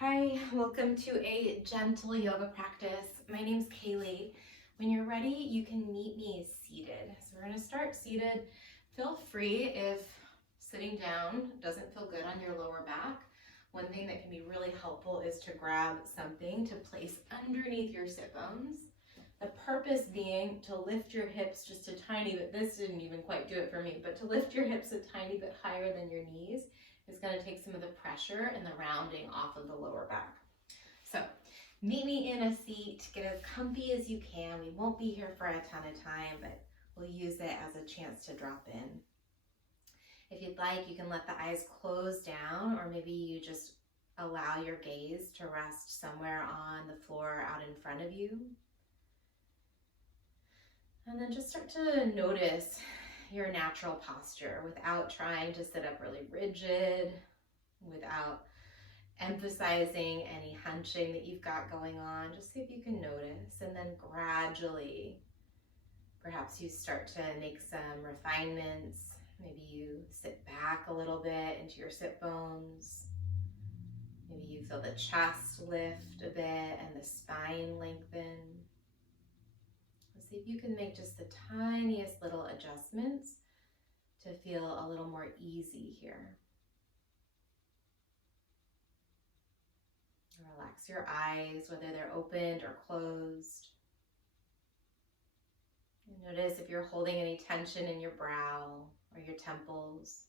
Hi, welcome to a gentle yoga practice. My name's Kaylee. When you're ready, you can meet me seated. So we're gonna start seated. Feel free if sitting down doesn't feel good on your lower back. One thing that can be really helpful is to grab something to place underneath your sit bones. The purpose being to lift your hips just a tiny bit. This didn't even quite do it for me, but to lift your hips a tiny bit higher than your knees is going to take some of the pressure and the rounding off of the lower back. So meet me in a seat, get as comfy as you can. We won't be here for a ton of time, but we'll use it as a chance to drop in. If you'd like, you can let the eyes close down, or maybe you just allow your gaze to rest somewhere on the floor out in front of you. And then just start to notice your natural posture without trying to sit up really rigid, without emphasizing any hunching that you've got going on. Just see if you can notice, and then gradually, perhaps you start to make some refinements. Maybe you sit back a little bit into your sit bones. Maybe you feel the chest lift a bit and the spine lengthen. Let's see if you can make just the tiniest little adjustments to feel a little more easy here. Relax your eyes, whether they're opened or closed. And notice if you're holding any tension in your brow or your temples.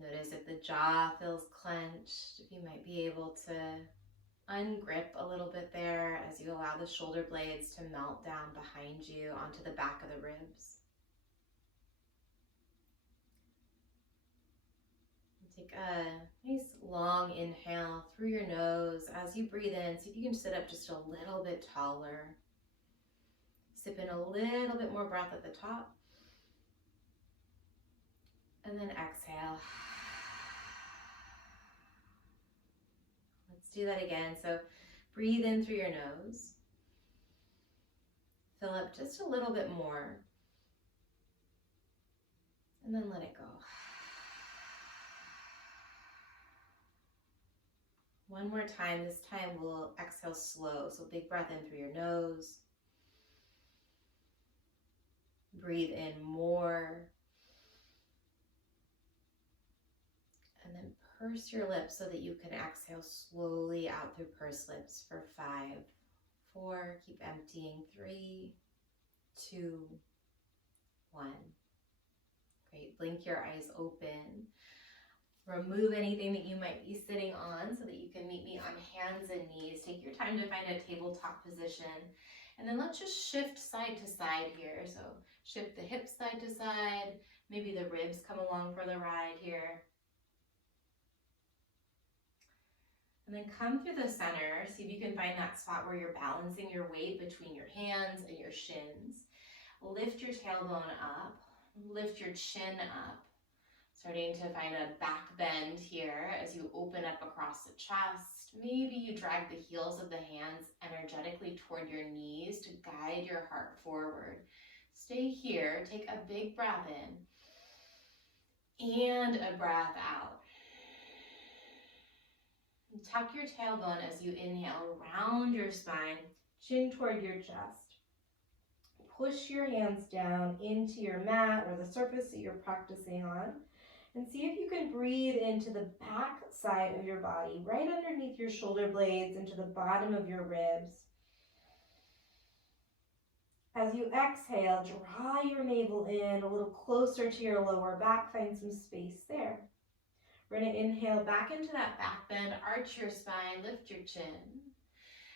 Notice if the jaw feels clenched, if you might be able to ungrip a little bit there as you allow the shoulder blades to melt down behind you onto the back of the ribs. Take a nice long inhale through your nose. As you breathe in, see if you can sit up just a little bit taller. Sip in a little bit more breath at the top. And then exhale. Let's do that again. So breathe in through your nose. Fill up just a little bit more. And then let it go. One more time. This time we'll exhale slow. So big breath in through your nose. Breathe in more. And then purse your lips so that you can exhale slowly out through pursed lips for 5, 4, keep emptying, 3, 2, 1. Great, blink your eyes open. Remove anything that you might be sitting on so that you can meet me on hands and knees. Take your time to find a tabletop position. And then let's just shift side to side here. So shift the hips side to side. Maybe the ribs come along for the ride here. And then come through the center. See if you can find that spot where you're balancing your weight between your hands and your shins. Lift your tailbone up. Lift your chin up. Starting to find a back bend here as you open up across the chest. Maybe you drag the heels of the hands energetically toward your knees to guide your heart forward. Stay here. Take a big breath in and a breath out. Tuck your tailbone as you inhale. Round your spine, chin toward your chest. Push your hands down into your mat or the surface that you're practicing on. And see if you can breathe into the back side of your body, right underneath your shoulder blades, into the bottom of your ribs. As you exhale, draw your navel in a little closer to your lower back. Find some space there. We're going to inhale back into that back bend, arch your spine, lift your chin.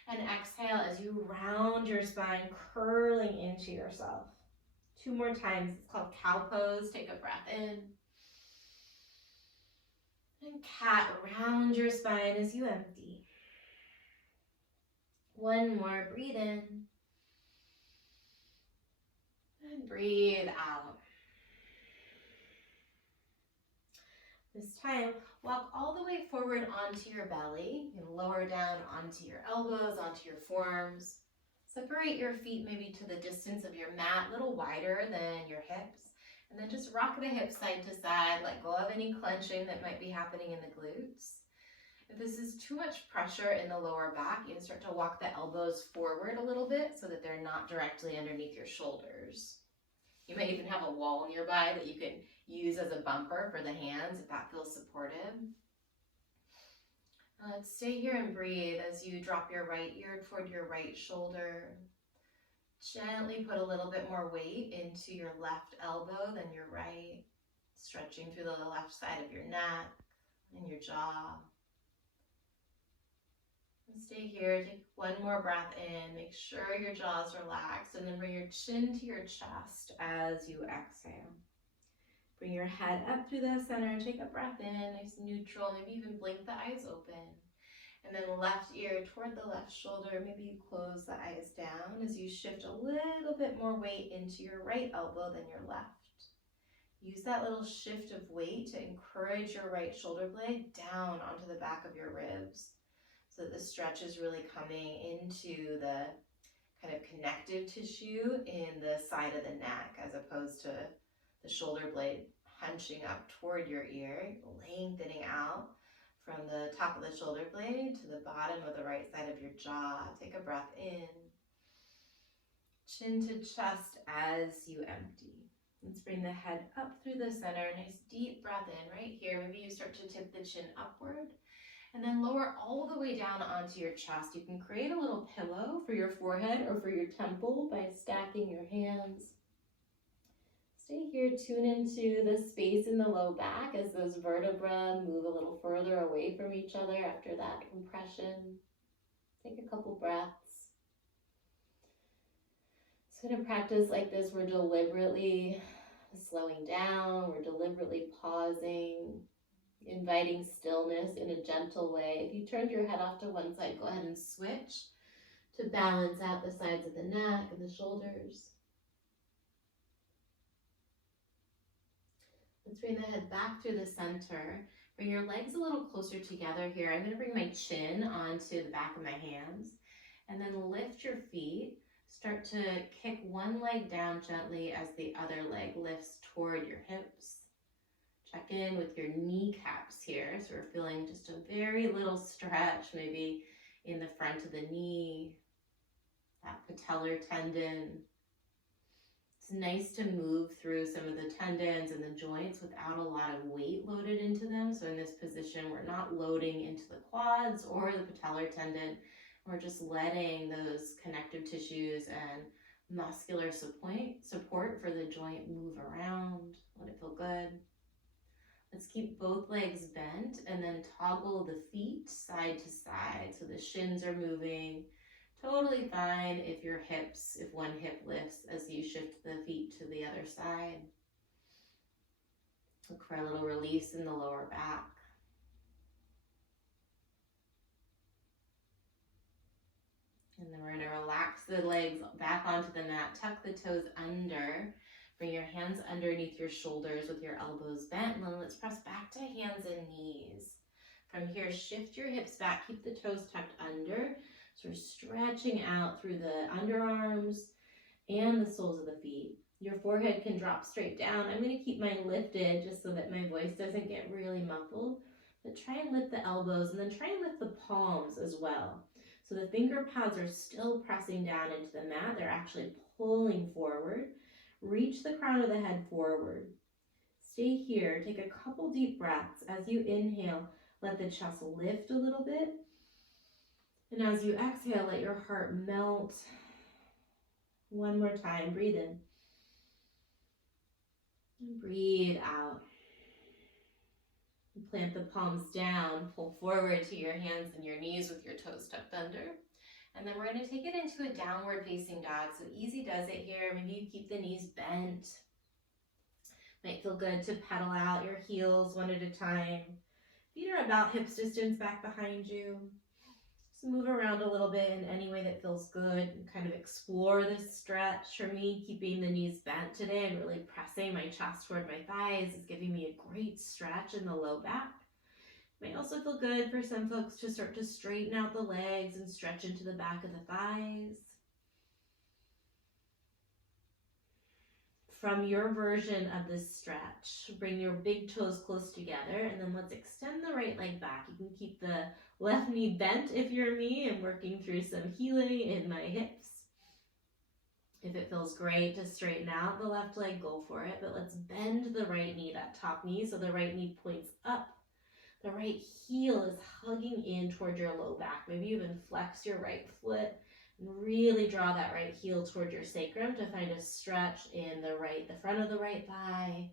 And exhale as you round your spine, curling into yourself. 2 more times. It's called cow pose. Take a breath in. And cat, round your spine as you empty. 1 more, breathe in. And breathe out. This time, walk all the way forward onto your belly. You can lower down onto your elbows, onto your forearms. Separate your feet maybe to the distance of your mat, a little wider than your hips. And then just rock the hips side to side, let go of any clenching that might be happening in the glutes. If this is too much pressure in the lower back, you can start to walk the elbows forward a little bit so that they're not directly underneath your shoulders. You might even have a wall nearby that you can use as a bumper for the hands if that feels supportive. Let's stay here and breathe as you drop your right ear toward your right shoulder. Gently put a little bit more weight into your left elbow than your right, stretching through the left side of your neck and your jaw. And stay here, take one more breath in, make sure your jaw is relaxed, and then bring your chin to your chest as you exhale. Bring your head up through the center, take a breath in, nice neutral, maybe even blink the eyes open. And then left ear toward the left shoulder, maybe you close the eyes down as you shift a little bit more weight into your right elbow than your left. Use that little shift of weight to encourage your right shoulder blade down onto the back of your ribs so that the stretch is really coming into the kind of connective tissue in the side of the neck as opposed to the shoulder blade hunching up toward your ear, lengthening out from the top of the shoulder blade to the bottom of the right side of your jaw. Take a breath in. Chin to chest as you empty. Let's bring the head up through the center. Nice deep breath in right here. Maybe you start to tip the chin upward and then lower all the way down onto your chest. You can create a little pillow for your forehead or for your temple by stacking your hands. Stay here, tune into the space in the low back as those vertebrae move a little further away from each other after that compression. Take a couple breaths. So in a practice like this, we're deliberately slowing down, we're deliberately pausing, inviting stillness in a gentle way. If you turned your head off to one side, go ahead and switch to balance out the sides of the neck and the shoulders. Let's bring the head back through the center. Bring your legs a little closer together here. I'm going to bring my chin onto the back of my hands and then lift your feet. Start to kick one leg down gently as the other leg lifts toward your hips. Check in with your kneecaps here. So we're feeling just a very little stretch, maybe in the front of the knee, that patellar tendon. It's nice to move through some of the tendons and the joints without a lot of weight loaded into them. So in this position, we're not loading into the quads or the patellar tendon. We're just letting those connective tissues and muscular support for the joint move around. Let it feel good. Let's keep both legs bent and then toggle the feet side to side so the shins are moving. Totally fine if one hip lifts as you shift the feet to the other side. Look for a little release in the lower back. And then we're going to relax the legs back onto the mat. Tuck the toes under. Bring your hands underneath your shoulders with your elbows bent. And then let's press back to hands and knees. From here, shift your hips back. Keep the toes tucked under. So we're stretching out through the underarms and the soles of the feet. Your forehead can drop straight down. I'm going to keep mine lifted just so that my voice doesn't get really muffled. But try and lift the elbows and then try and lift the palms as well. So the finger pads are still pressing down into the mat. They're actually pulling forward. Reach the crown of the head forward. Stay here. Take a couple deep breaths. As you inhale, let the chest lift a little bit. And as you exhale, let your heart melt. One more time. Breathe in. And breathe out. Plant the palms down. Pull forward to your hands and your knees with your toes tucked under. And then we're going to take it into a downward facing dog. So easy does it here. Maybe you keep the knees bent. Might feel good to pedal out your heels one at a time. Feet are about hips distance back behind you. Just move around a little bit in any way that feels good. Kind of explore this stretch. For me, keeping the knees bent today and really pressing my chest toward my thighs is giving me a great stretch in the low back. Might also feel good for some folks to start to straighten out the legs and stretch into the back of the thighs. from your version of this stretch, bring your big toes close together, and then let's extend the right leg back. You can keep the left knee bent if you're me. I'm working through some healing in my hips. If it feels great to straighten out the left leg, go for it. But let's bend the right knee, that top knee, so the right knee points up. The right heel is hugging in toward your low back. Maybe even flex your right foot and really draw that right heel toward your sacrum to find a stretch in the front of the right thigh,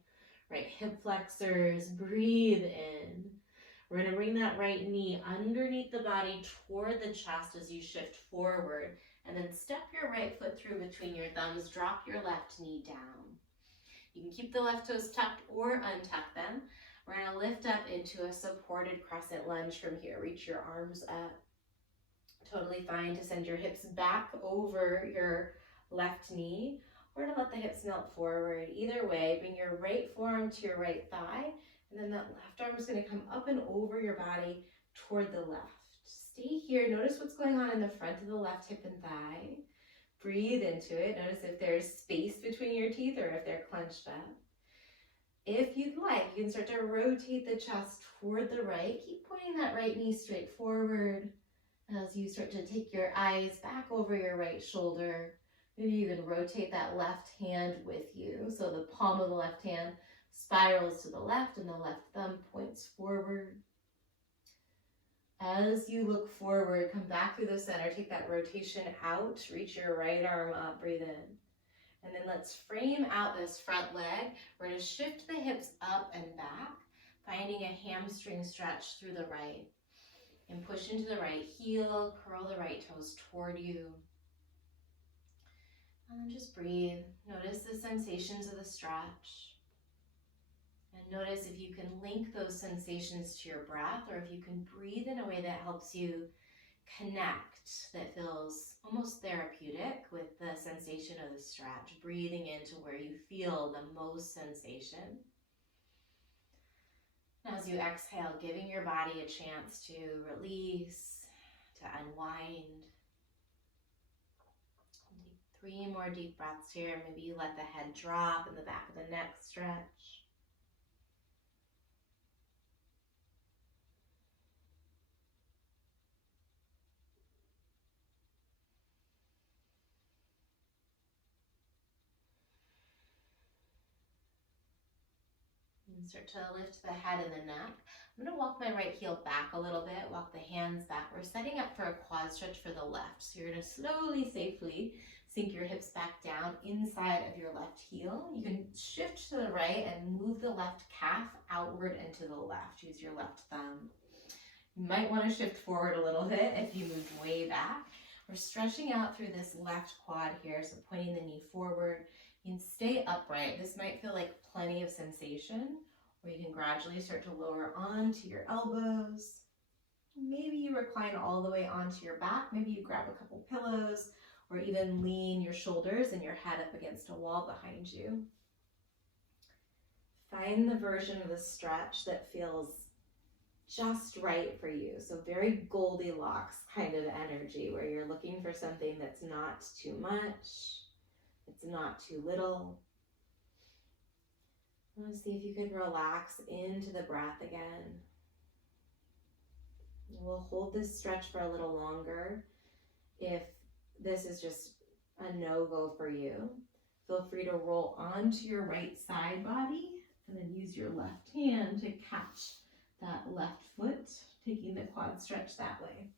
right hip flexors. Breathe in. We're going to bring that right knee underneath the body toward the chest as you shift forward. And then step your right foot through between your thumbs. Drop your left knee down. You can keep the left toes tucked or untuck them. We're going to lift up into a supported crescent lunge from here. Reach your arms up. Totally fine to send your hips back over your left knee or to let the hips melt forward. Either way, bring your right forearm to your right thigh, and then that left arm is going to come up and over your body toward the left. Stay here. Notice what's going on in the front of the left hip and thigh. Breathe into it. Notice if there's space between your teeth or if they're clenched up. If you'd like, you can start to rotate the chest toward the right. Keep pointing that right knee straight forward as you start to take your eyes back over your right shoulder. Maybe even rotate that left hand with you. So the palm of the left hand spirals to the left and the left thumb points forward. As you look forward, come back through the center. Take that rotation out. Reach your right arm up. Breathe in. And then let's frame out this front leg. We're going to shift the hips up and back, finding a hamstring stretch through the right. And push into the right heel, curl the right toes toward you. And then just breathe. Notice the sensations of the stretch. And notice if you can link those sensations to your breath, or if you can breathe in a way that helps you connect, that feels almost therapeutic with the sensation of the stretch, breathing into where you feel the most sensation. As you exhale, giving your body a chance to release, to unwind. Take 3 more deep breaths here. Maybe you let the head drop and the back of the neck stretch. And start to lift the head and the neck. I'm going to walk my right heel back a little bit, walk the hands back. We're setting up for a quad stretch for the left. So you're going to slowly, safely sink your hips back down inside of your left heel. You can shift to the right and move the left calf outward and to the left. Use your left thumb. You might want to shift forward a little bit if you moved way back. We're stretching out through this left quad here, so pointing the knee forward. You can stay upright. This might feel like plenty of sensation, or you can gradually start to lower onto your elbows. Maybe you recline all the way onto your back. Maybe you grab a couple pillows, or even lean your shoulders and your head up against a wall behind you. Find the version of the stretch that feels just right for you. So very Goldilocks kind of energy, where you're looking for something that's not too much, it's not too little. I want to see if you can relax into the breath again. We'll hold this stretch for a little longer. If this is just a no-go for you, feel free to roll onto your right side body and then use your left hand to catch that left foot, taking the quad stretch that way.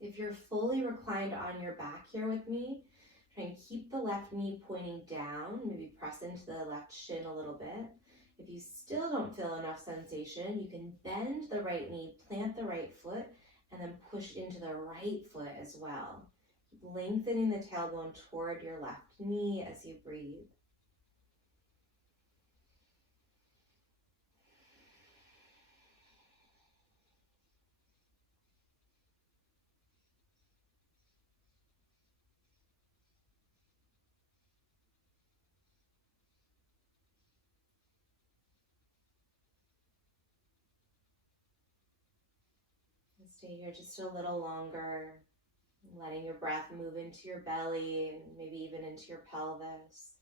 If you're fully reclined on your back here with me, try and keep the left knee pointing down, maybe press into the left shin a little bit. If you still don't feel enough sensation, you can bend the right knee, plant the right foot, and then push into the right foot as well. Keep lengthening the tailbone toward your left knee as you breathe. Stay here just a little longer, letting your breath move into your belly and maybe even into your pelvis.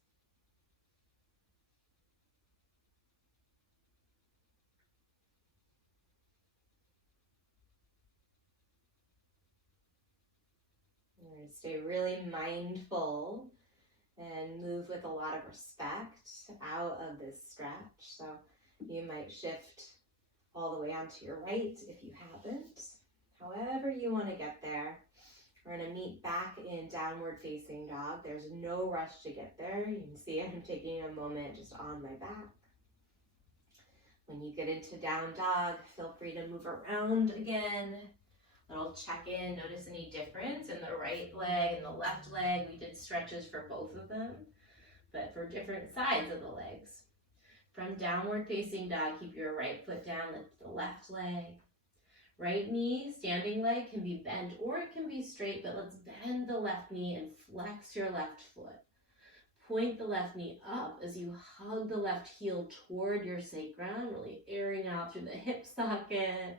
going to stay really mindful and move with a lot of respect out of this stretch. So you might shift all the way onto your right if you haven't. However you want to get there. We're going to meet back in downward facing dog. There's no rush to get there. You can see I'm taking a moment just on my back. When you get into down dog, feel free to move around again. Little check-in, notice any difference in the right leg and the left leg. We did stretches for both of them, but for different sides of the legs. From downward facing dog, keep your right foot down, lift the left leg. Right knee, standing leg can be bent or it can be straight, but let's bend the left knee and flex your left foot. Point the left knee up as you hug the left heel toward your sacrum, really airing out through the hip socket,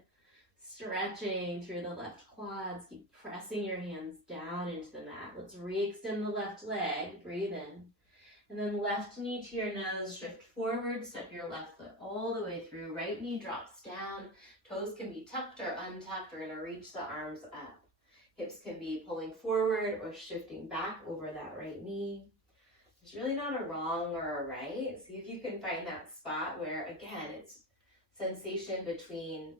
stretching through the left quads. Keep pressing your hands down into the mat. Let's re-extend the left leg, breathe in. And then left knee to your nose, shift forward, step your left foot all the way through. Right knee drops down. Toes can be tucked or untucked. We're gonna reach the arms up. Hips can be pulling forward or shifting back over that right knee. There's really not a wrong or a right. See if you can find that spot where, again, it's sensation between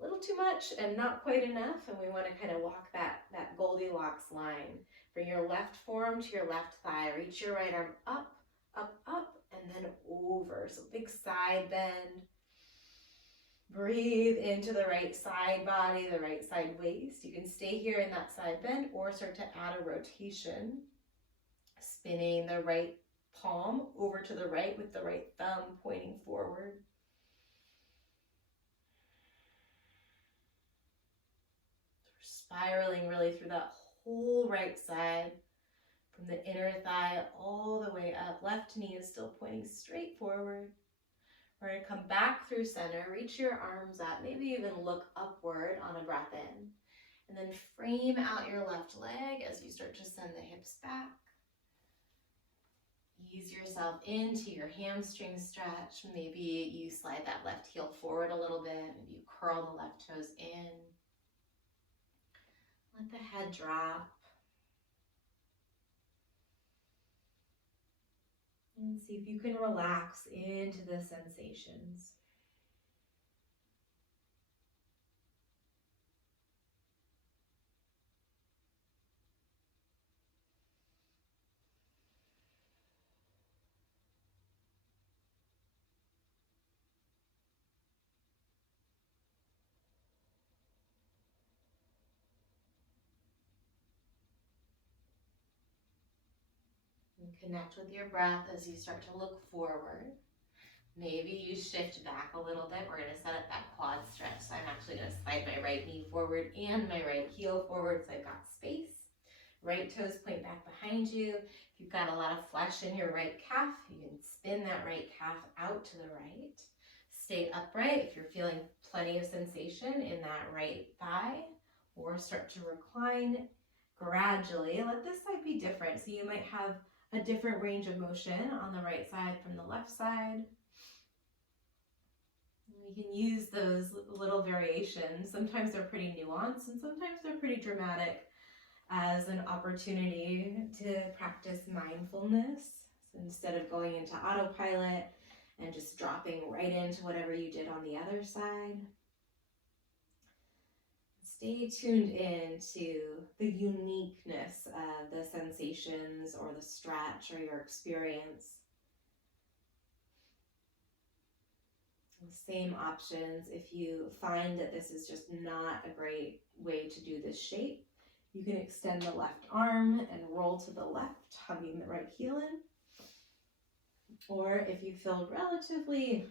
a little too much and not quite enough. And we wanna kind of walk that Goldilocks line. Bring your left forearm to your left thigh. Reach your right arm up, up, up, and then over. So big side bend. Breathe into the right side body, the right side waist. You can stay here in that side bend or start to add a rotation. Spinning the right palm over to the right with the right thumb pointing forward. Spiraling really through that whole right side, from the inner thigh all the way up. Left knee is still pointing straight forward. We're going to come back through center, reach your arms up, maybe even look upward on a breath in. And then frame out your left leg as you start to send the hips back. Ease yourself into your hamstring stretch. Maybe you slide that left heel forward a little bit. Maybe you curl the left toes in. Let the head drop. And see if you can relax into the sensations. Connect with your breath as you start to look forward. Maybe you shift back a little bit. We're going to set up that quad stretch. So I'm actually going to slide my right knee forward and my right heel forward so I've got space. Right toes point back behind you. If you've got a lot of flesh in your right calf, you can spin that right calf out to the right. Stay upright if you're feeling plenty of sensation in that right thigh, or start to recline gradually. Let this side be different. So you might have a different range of motion on the right side from the left side. We can use those little variations. Sometimes they're pretty nuanced and sometimes they're pretty dramatic as an opportunity to practice mindfulness. So instead of going into autopilot and just dropping right into whatever you did on the other side, stay tuned in to the uniqueness of the sensations or the stretch or your experience. Same options. If you find that this is just not a great way to do this shape, you can extend the left arm and roll to the left, hugging the right heel in. Or if you feel relatively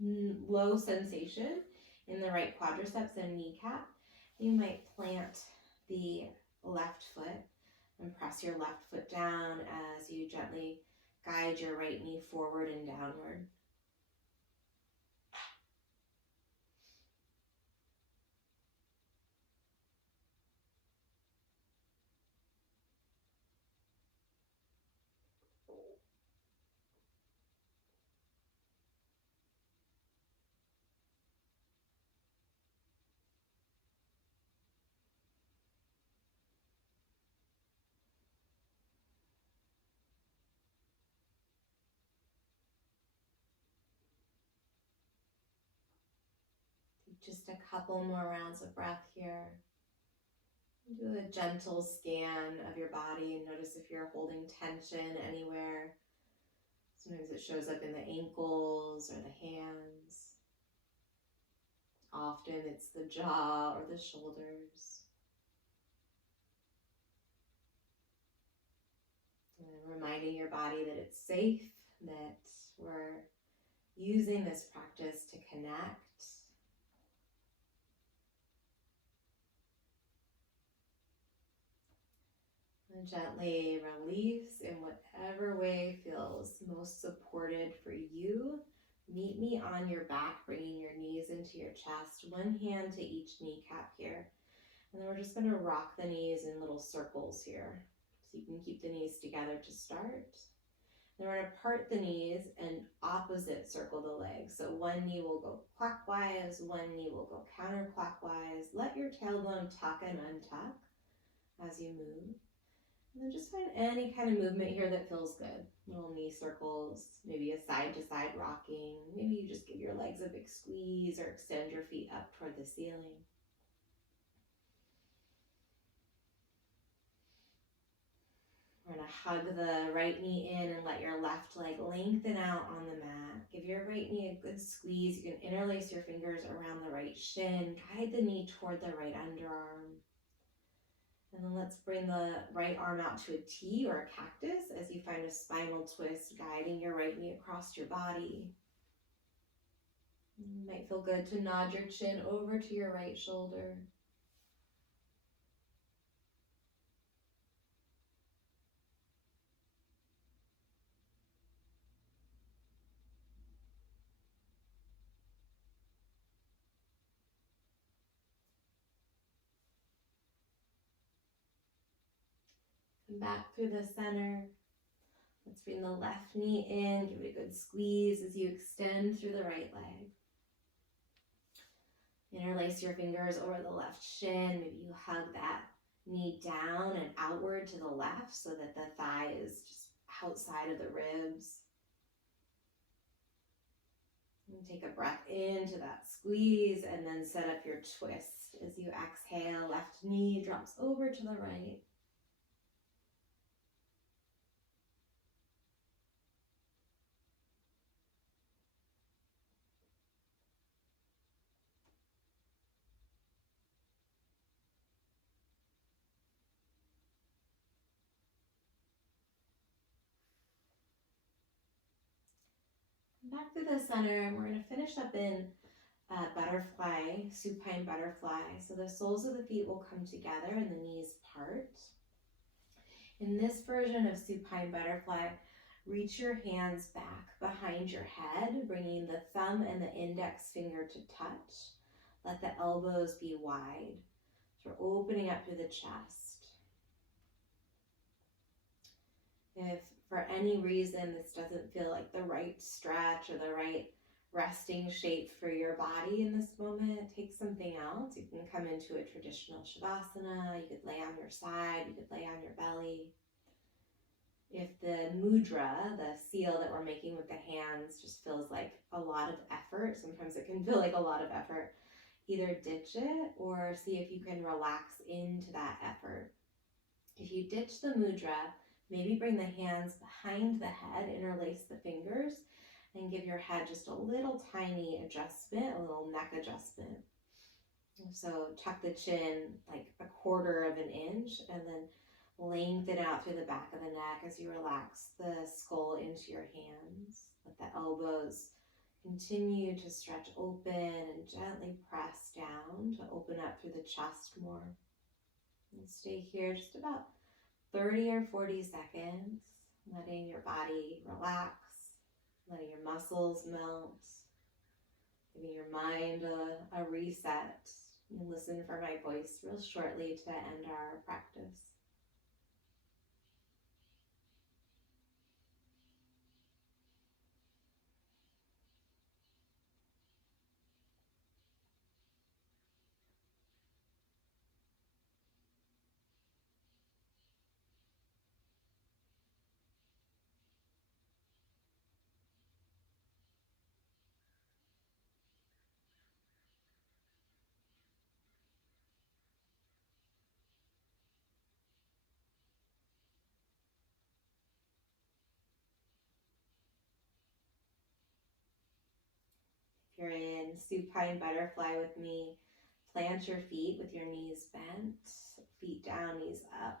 low sensation in the right quadriceps and kneecap, you might plant the left foot and press your left foot down as you gently guide your right knee forward and downward. Just a couple more rounds of breath here. Do a gentle scan of your body and notice if you're holding tension anywhere. Sometimes it shows up in the ankles or the hands. Often it's the jaw or the shoulders. And reminding your body that it's safe, that we're using this practice to connect. And gently release in whatever way feels most supported for you. Meet me on your back, bringing your knees into your chest, one hand to each kneecap here. And then we're just going to rock the knees in little circles here. So you can keep the knees together to start. Then we're going to part the knees and opposite circle the legs. So one knee will go clockwise, one knee will go counterclockwise. Let your tailbone tuck and untuck as you move. And then just find any kind of movement here that feels good. Little knee circles, maybe a side to side rocking. Maybe you just give your legs a big squeeze or extend your feet up toward the ceiling. We're going to hug the right knee in and let your left leg lengthen out on the mat. Give your right knee a good squeeze. You can interlace your fingers around the right shin. Guide the knee toward the right underarm. And then let's bring the right arm out to a T or a cactus as you find a spinal twist, guiding your right knee across your body. It might feel good to nod your chin over to your right shoulder. Come back through the center. Let's bring the left knee in, give it a good squeeze as you extend through the right leg. Interlace your fingers over the left shin. Maybe you hug that knee down and outward to the left so that the thigh is just outside of the ribs. And take a breath into that squeeze and then set up your twist. As you exhale, left knee drops over to the right. Back through the center, and we're going to finish up in butterfly, supine butterfly. So the soles of the feet will come together and the knees part. In this version of supine butterfly, reach your hands back behind your head, bringing the thumb and the index finger to touch. Let the elbows be wide. So we're opening up through the chest. If for any reason this doesn't feel like the right stretch or the right resting shape for your body in this moment, take something else. You can come into a traditional shavasana, you could lay on your side, you could lay on your belly. If the mudra, the seal that we're making with the hands, just feels like a lot of effort, sometimes it can feel like a lot of effort, either ditch it or see if you can relax into that effort. If you ditch the mudra, maybe bring the hands behind the head, interlace the fingers, and give your head just a little tiny adjustment, a little neck adjustment. So tuck the chin like a quarter of an inch and then lengthen out through the back of the neck as you relax the skull into your hands. Let the elbows continue to stretch open and gently press down to open up through the chest more. And stay here just about 30 or 40 seconds, letting your body relax, letting your muscles melt, giving your mind a reset. And listen for my voice real shortly to end our practice. supine butterfly with me. Plant your feet with your knees bent, feet down, knees up.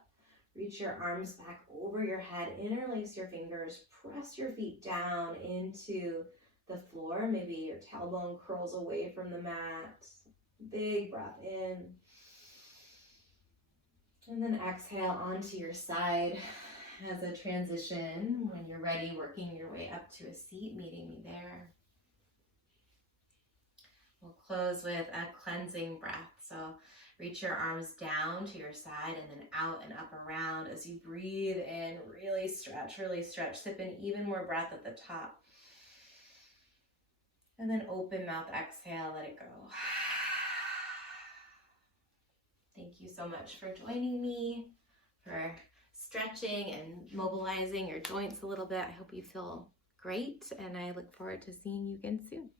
Reach your arms back over your head, interlace your fingers, press your feet down into the floor. Maybe your tailbone curls away from the mat. Big breath in. And then exhale onto your side as a transition. When you're ready, working your way up to a seat, meeting me there. We'll close with a cleansing breath. So reach your arms down to your side and then out and up around as you breathe in. Really stretch, really stretch. Sip in even more breath at the top. And then open mouth, exhale, let it go. Thank you so much for joining me, for stretching and mobilizing your joints a little bit. I hope you feel great, and I look forward to seeing you again soon.